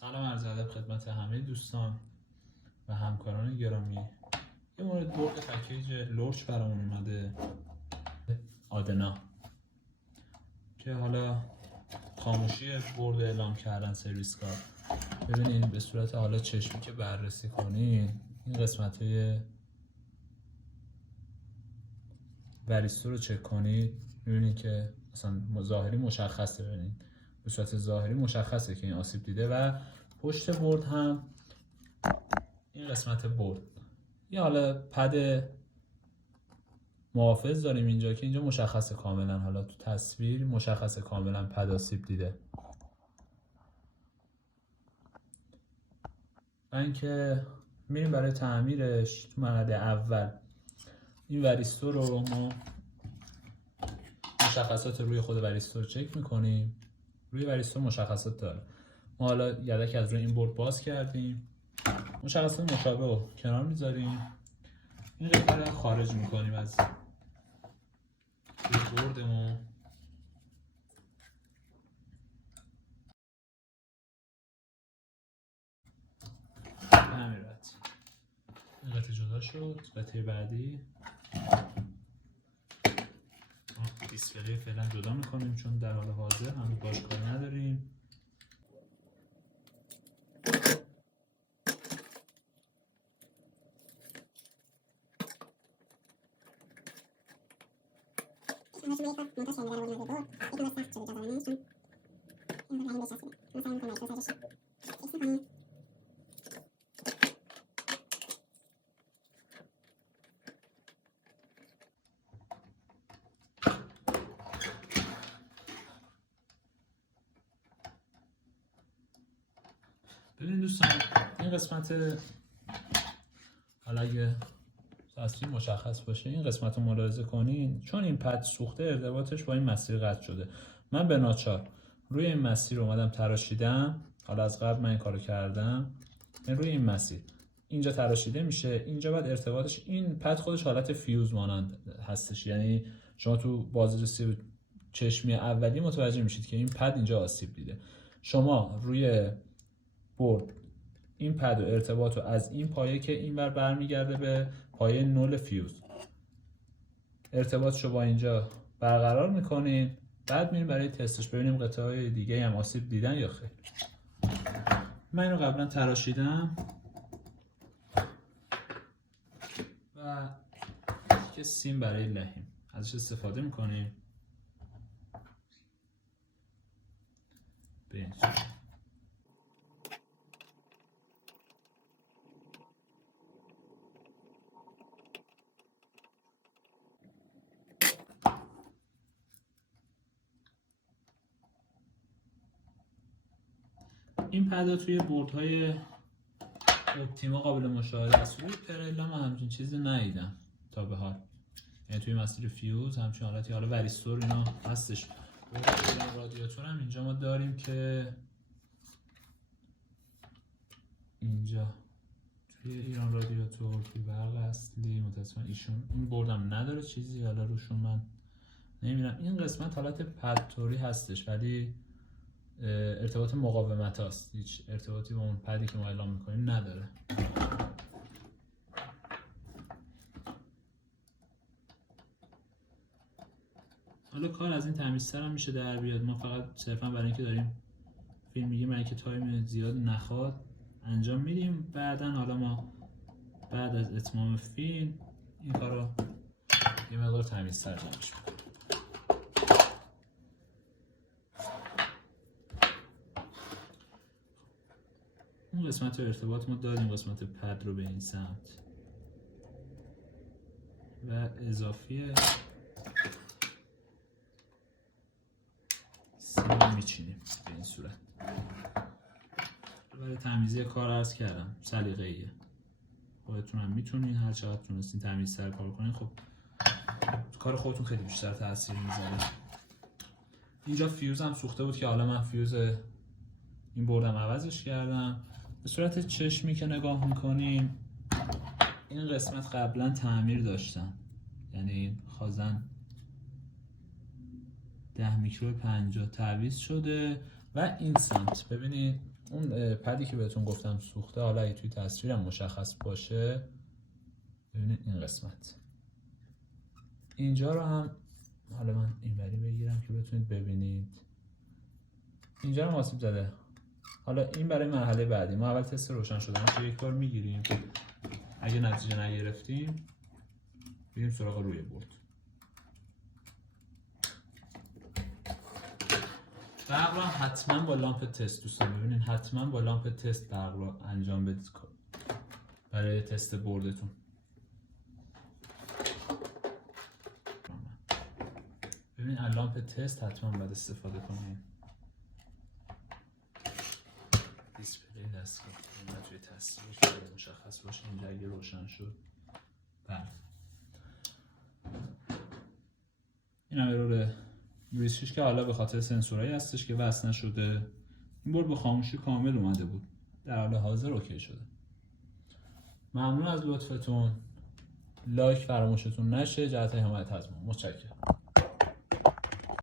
سلام عرض ادب خدمت همه دوستان و همکاران گرامی. یه مورد برد پکیج لورچ برامون اومده، آدنا، که حالا خاموشی برد اعلام کردن سرویس کار. ببینید به صورت حالا چشمی که بررسی کنید این قسمت های وریستو رو چک کنید، ببینید که اصلا ظاهری مشخصه. ببینید به صورت ظاهری مشخصه که این آسیب دیده و پشت برد هم این قسمت برد یا حالا پد محافظ داریم اینجا که اینجا مشخصه کاملا، حالا تو تصویر مشخصه کاملا پد آسیب دیده. و اینکه میریم برای تعمیرش. تو مرحله اول این وریستو رو ما مشخصات روی خود وریستو رو چک میکنیم. روی وریستو مشخصات داره. ما حالا یدک از روی این برد باز کردیم، مشخصات مشابه رو کنار میذاریم، این قطعه رو خارج میکنیم از روی بردمون. به همین راحتی این قطعه جدا شد. قطعه بعدی دیسپلی فعلا جدا میکنیم چون در حال حاضر هنوز باش کاری نداریم. ببینید دوستان، این قسمت حالا اگه تصویر مشخص باشه این قسمت رو ملاحظه کنین، چون این پد سوخته ارتباطش با این مسیر قطع شده. من به ناچار روی این مسیر اومدم تراشیدم. حالا از قبل من این کارو کردم. این روی این مسیر اینجا تراشیده میشه، اینجا بعد ارتباطش این پد خودش حالت فیوز مانند هستش، یعنی شما تو بازرسی چشمی اولی متوجه میشید که این پد اینجا آسیب دیده. شما روی برد این پد و ارتباط رو از این پایه که اینور برمیگرده به پایه نول فیوز ارتباطشو با اینجا برقرار میکنین. بعد میریم برای تستش ببینیم قطعه های دیگه هم آسیب دیدن یا خیر. من اینو قبلا تراشیدم و که سیم برای لحیم ازش استفاده میکنیم. به این پدا توی بردهای اپتیما قابل مشاهده است. روی پرلا من همچین چیزی ندیدم تا به حال، یعنی توی مسیر فیوز همچین حالتی. حالا وریستور اینا هستش. رادیاتور هم اینجا ما داریم که اینجا توی ایران رادیاتور توی برق اصلی متاسفانه ایشون این بردم نداره چیزی، حالا روشون من نمیرم. این قسمت حالت پدتوری هستش ولی ارتباط مقاومت هست، هیچ ارتباطی با اون پدی که ما اعلام میکنیم نداره. حالا کار از این تمیزتر هم میشه در بیاد. ما فقط صرفا برای اینکه داریم فیلم میگیم، برای اینکه تایم زیاد نخواد انجام میدیم. بعدن حالا ما بعد از اتمام فیلم این کار رو یه مقدار تمیزتر انجام میشه. اون قسمت ارتباط ما داریم، قسمت پد رو به این سمت و اضافی سیم میچینیم به این صورت. برای تمیزی کار عرض کردم سلیقه‌ایه، خودتون هم میتونین هر چقدر تونستین تمیزتر کار کنین. خب کار خودتون خیلی بیشتر تاثیر میذاره. اینجا فیوز هم سوخته بود که حالا من فیوز این بردم عوضش کردم. به صورت چشمی که نگاه میکنیم این قسمت قبلا تعمیر داشتن، یعنی خازن 10 میکرو 50 تعویض شده و این سمت ببینید اون پدی که بهتون گفتم سوخته، حالا اگه توی تصویرم مشخص باشه، ببینید این قسمت اینجا رو هم، حالا من اینوری بگیرم که بتونید ببینید، اینجا هم آسیب زده. حالا این برای مرحله بعدی. ما اول تست روشن شدن رو یک بار میگیریم، اگه نتیجه نگرفتیم بریم سراغ روی بورد. برق رو حتما با لامپ تست دوستان ببینید، حتما با لامپ تست برق رو انجام بدید برای تست بوردتون. ببین از لامپ تست حتما باید استفاده کنید. دیسپلی دستگاه این توی تصویر که مشخص باشه اینجا اگه روشن شد. بله این هم ارور USB که حالا به خاطر سنسورایی هستش که وصل نشده. این بورد به خاموشی کامل اومده بود، در حال حاضر اوکی شده. ممنون از لطفتون، لایک فراموشتون نشه جهت حمایت از ما. متشکرم.